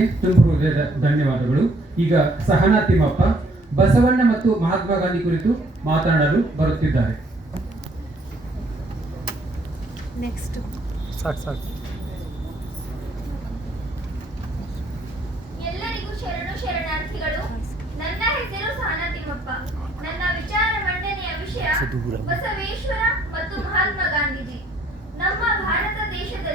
ತುಂಬ ಹೃದಯದ ಧನ್ಯವಾದಗಳು. ಈಗ ಸಹನಾ ತಿಮ್ಮಪ್ಪ ಬಸವಣ್ಣ ಮತ್ತು ಮಹಾತ್ಮ ಗಾಂಧಿ ಕುರಿತು ಮಾತನಾಡಲು ಬರುತ್ತಿದ್ದಾರೆ. ನೆಕ್ಸ್ಟ್ ಸಾಕು ಸಾಕು. ಎಲ್ಲರಿಗೂ ಶರಣು ಶರಣಾರ್ಥಿಗಳು ನನ್ನ ಹೆಸರು ಸಹನಾ ತಿಮ್ಮಪ್ಪ. ನನ್ನ ವಿಚಾರ ಮಂಡನೆಯ ವಿಷಯ ಬಸವೇಶ್ವರ ಮತ್ತು ಮಹಾತ್ಮ ಗಾಂಧೀಜಿ. ನಮ್ಮ ಭಾರತ ದೇಶದಲ್ಲಿ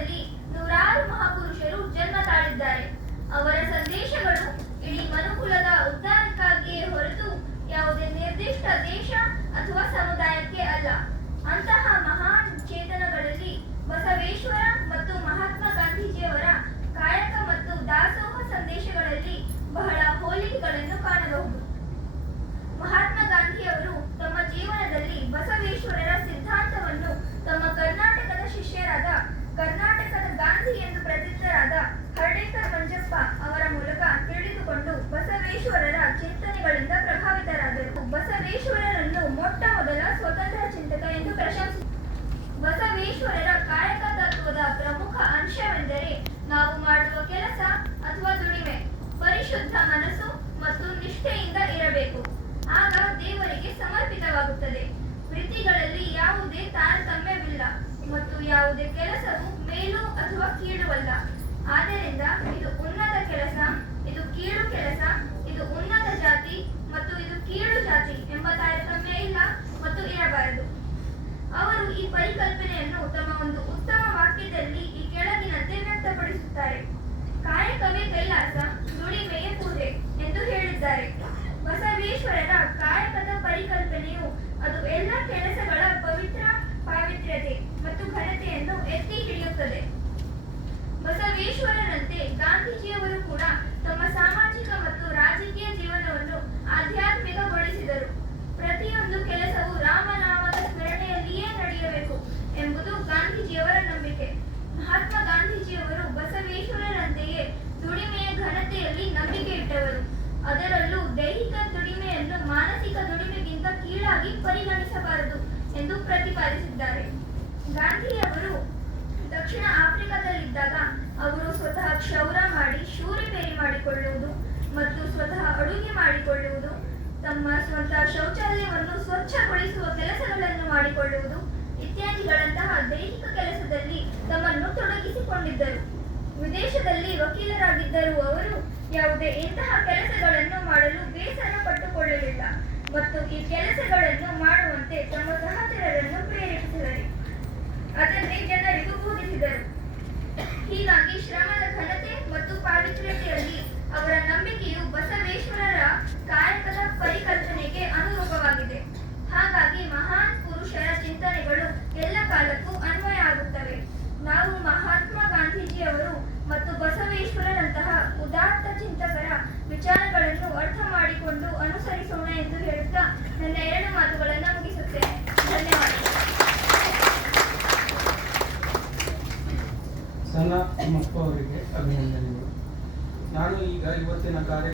ಪರಿಶುದ್ಧ ಮನಸ್ಸು ಮತ್ತು ನಿಷ್ಠೆಯಿಂದ ಇರಬೇಕು. ಆಗ ದೇವರಿಗೆ ಸಮರ್ಪಿತವಾಗುತ್ತದೆ. ವೃತ್ತಿಗಳಲ್ಲಿ ಯಾವುದೇ ತಾರತಮ್ಯವಿಲ್ಲ ಮತ್ತು ಯಾವುದೇ ಕೆಲಸವು ಮೇಲು ಅಥವಾ ಕೀಳುವಲ್ಲ. ಆದ್ದರಿಂದ ಇದು ಉನ್ನತ ಕೆಲಸ, ಇದು ಕೀಳು ಕೆಲಸ, ಇದು ಉನ್ನತ ಜಾತಿ ಮತ್ತು ಇದು ಕೀಳು ಜಾತಿ ಎಂಬ ತಾರತಮ್ಯ ಇಲ್ಲ ಮತ್ತು ಇರಬಾರದು. ಅವರು ಈ ಪರಿಕಲ್ಪನೆಯನ್ನು ತಮ್ಮ ಒಂದು ಉತ್ತಮ ವಾಕ್ಯದಲ್ಲಿ ಈ ಕೆಳಗಿನಂತೆ ವ್ಯಕ್ತಪಡಿಸುತ್ತಾರೆ. ಕಾಯಕವೇ ಕೈಲಾಸ ದುಡಿಮೆಯೇ ಕೀಳಾಗಿ ಪರಿಗಣಿಸಬಾರದು ಎಂದು ಪ್ರತಿಪಾದಿಸಿದ್ದಾರೆ. ಗಾಂಧಿಯವರು ದಕ್ಷಿಣ ಆಫ್ರಿಕಾದಲ್ಲಿದ್ದಾಗ ಅವರು ಸ್ವತಃ ಕ್ಷೌರ ಮಾಡಿ ಶೂರಿಪೇರಿ ಮಾಡಿಕೊಳ್ಳುವುದು ಮತ್ತು ಸ್ವತಃ ಅಡುಗೆ ಮಾಡಿಕೊಳ್ಳುವುದು, ತಮ್ಮ ಸ್ವಂತ ಶೌಚಾಲಯವನ್ನು ಸ್ವಚ್ಛಗೊಳಿಸುವ ಕೆಲಸಗಳನ್ನು ಮಾಡಿಕೊಳ್ಳುವುದು ಇತ್ಯಾದಿಗಳಂತಹ ದೈಹಿಕ ಕೆಲಸದಲ್ಲಿ ತಮ್ಮನ್ನು ತೊಡಗಿಸಿಕೊಂಡಿದ್ದರು. ವಿದೇಶದಲ್ಲಿ ವಕೀಲರಾಗಿದ್ದರೂ ಅವರು ಯಾವುದೇ ಇಂತಹ ಕೆಲಸಗಳನ್ನು ಮಾಡಲು ಬೇಸರ ಪಟ್ಟುಕೊಳ್ಳಲಿಲ್ಲ. ಮತ್ತು ಈ ಕೆಲಸಗಳನ್ನು ಮಾಡುವಂತೆ ತಮ್ಮ ಸಹಚರರನ್ನು ಪ್ರೇರೇಪಿಸಿದರು. ಅದನ್ನೇ ಜನರಿಗೂ ಬೋಧಿಸಿದರು. ಹೀಗಾಗಿ ಶ್ರಮದ ಘನತೆ ಎಂದು ಹೇಳುತ್ತಾ ನನ್ನ ಎರಡು ಮಾತುಗಳನ್ನು ಮುಗಿಸುತ್ತೇನೆ. ಧನ್ಯವಾದಗಳು. ಸನಾ ಮುಪ್ಪ ಅವರಿಗೆ ಅಭಿನಂದನೆಗಳು. ನಾನು ಈಗ ಇವತ್ತಿನ ಕಾರ್ಯ